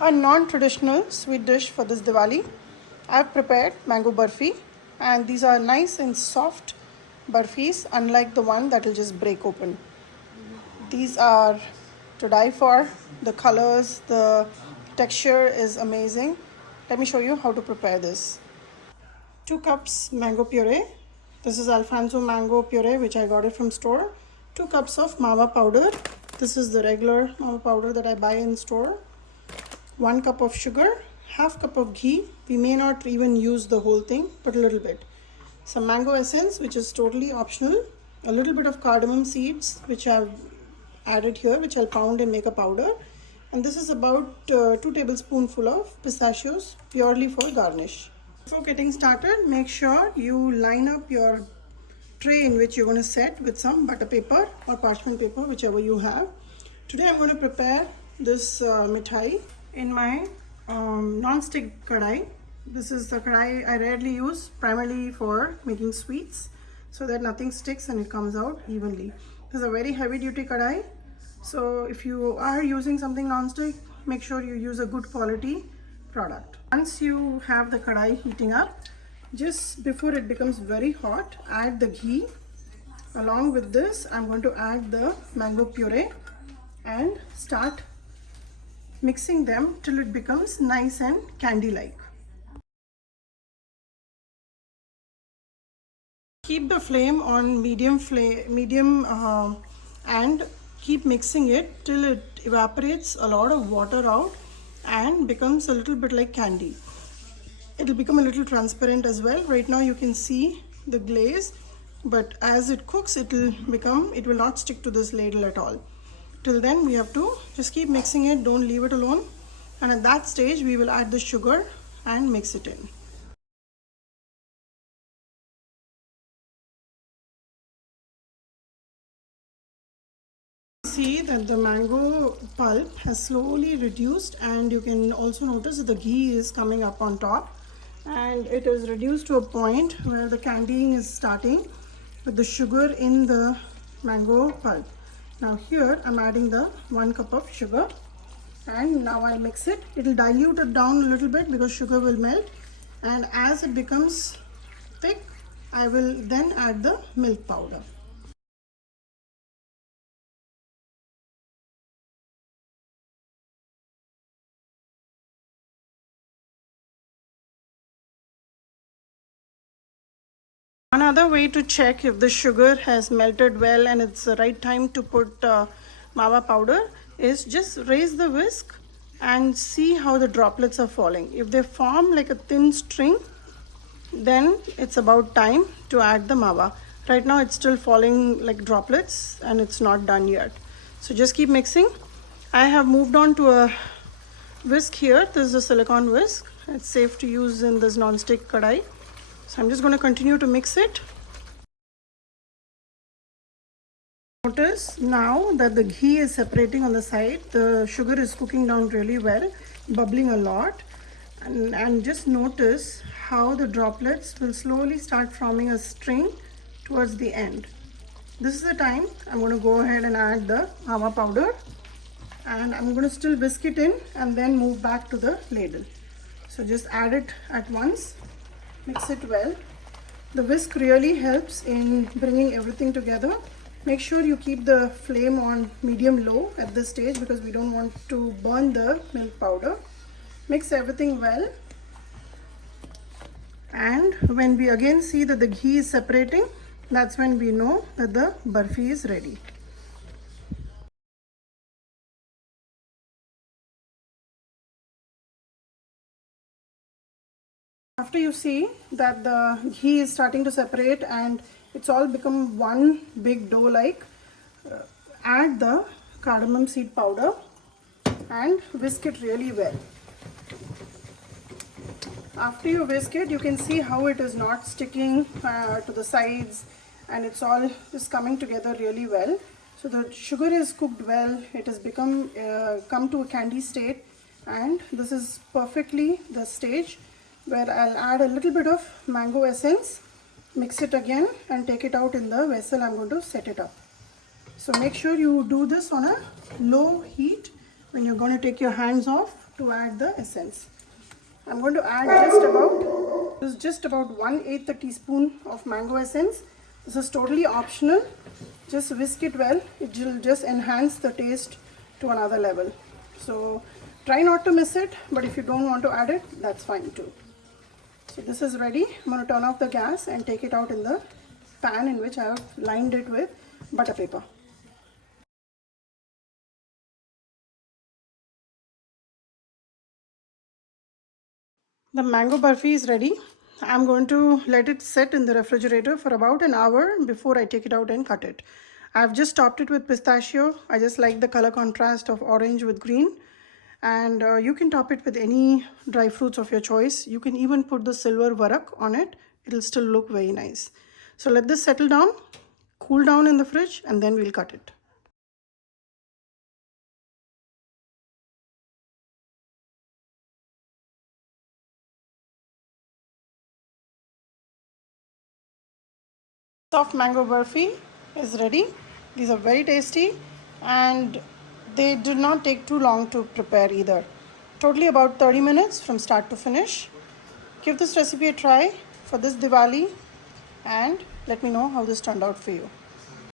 a non-traditional sweet dish for this Diwali. I've prepared mango barfi, and these are nice and soft barfis, unlike the one that will just break open. These are to die for. The colors, the texture is amazing. Let me show you how to prepare this. 2 cups mango puree. This is Alfonso mango puree, which I got it from store. 2 cups of Mawa powder. This is the regular Mawa powder that I buy in store. 1 cup of sugar, half cup of ghee. We may not even use the whole thing, but a little bit. Some mango essence, which is totally optional. A little bit of cardamom seeds, which I've added here, which I'll pound and make a powder. And this is about 2 tablespoons of pistachios, purely for garnish. Before getting started, make sure you line up your tray in which you're going to set with some butter paper or parchment paper, whichever you have. Today I'm going to prepare this mithai in my non-stick kadai. This is the kadai I rarely use, primarily for making sweets, so that nothing sticks and it comes out evenly. This is a very heavy duty kadai, so if you are using something non-stick, make sure you use a good quality product. Once you have the kadai heating up, just before it becomes very hot, add the ghee. Along with this, I'm going to add the mango puree and start mixing them till it becomes nice and candy-like. Keep the flame on medium and keep mixing it till it evaporates a lot of water out and becomes a little bit like candy. It'll become a little transparent as well. Right now you can see the glaze, but as it cooks, it will not stick to this ladle at all. Till then we have to just keep mixing it, don't leave it alone, and at that stage we will add the sugar and mix it in. See that the mango pulp has slowly reduced, and you can also notice that the ghee is coming up on top, and it is reduced to a point where the candying is starting with the sugar in the mango pulp. Now here I'm adding the 1 cup of sugar, and now I'll mix it. It'll dilute it down a little bit because sugar will melt, and as it becomes thick, I will then add the milk powder. Another way to check if the sugar has melted well and it's the right time to put Mawa powder is just raise the whisk and see how the droplets are falling. If they form like a thin string, then it's about time to add the Mawa. Right now it's still falling like droplets and it's not done yet. So just keep mixing. I have moved on to a whisk here. This is a silicone whisk. It's safe to use in this non-stick kadai. So I'm just going to continue to mix it. Notice now that the ghee is separating on the side. The sugar is cooking down really well, bubbling a lot. And just notice how the droplets will slowly start forming a string towards the end. This is the time I'm going to go ahead and add the Mawa powder. And I'm going to still whisk it in and then move back to the ladle. So just add it at once. Mix it well. The whisk really helps in bringing everything together. Make sure you keep the flame on medium-low at this stage because we don't want to burn the milk powder. Mix everything well. And when we again see that the ghee is separating, that's when we know that the barfi is ready. After you see that the ghee is starting to separate and it's all become one big dough like, add the cardamom seed powder and whisk it really well. After you whisk it, you can see how it is not sticking to the sides and it's all just coming together really well. So the sugar is cooked well, it has become come to a candy state, and this is perfectly the stage where I'll add a little bit of mango essence, mix it again and take it out in the vessel I'm going to set it up. So make sure you do this on a low heat when you're going to take your hands off to add the essence. I'm going to add just about 1/8 teaspoon of mango essence. This is totally optional. Just whisk it well. It will just enhance the taste to another level. So try not to miss it, but if you don't want to add it, that's fine too. So this is ready. I'm going to turn off the gas and take it out in the pan in which I have lined it with butter paper. The mango barfi is ready. I'm going to let it sit in the refrigerator for about an hour before I take it out and cut it. I've just topped it with pistachio. I just like the color contrast of orange with green. And you can top it with any dry fruits of your choice. You can even put the silver varak on it. It'll still look very nice. So let this settle down, cool down in the fridge, and then we'll cut it. Soft mango barfi is ready. These are very tasty and they did not take too long to prepare either. Totally about 30 minutes from start to finish. Give this recipe a try for this Diwali and let me know how this turned out for you.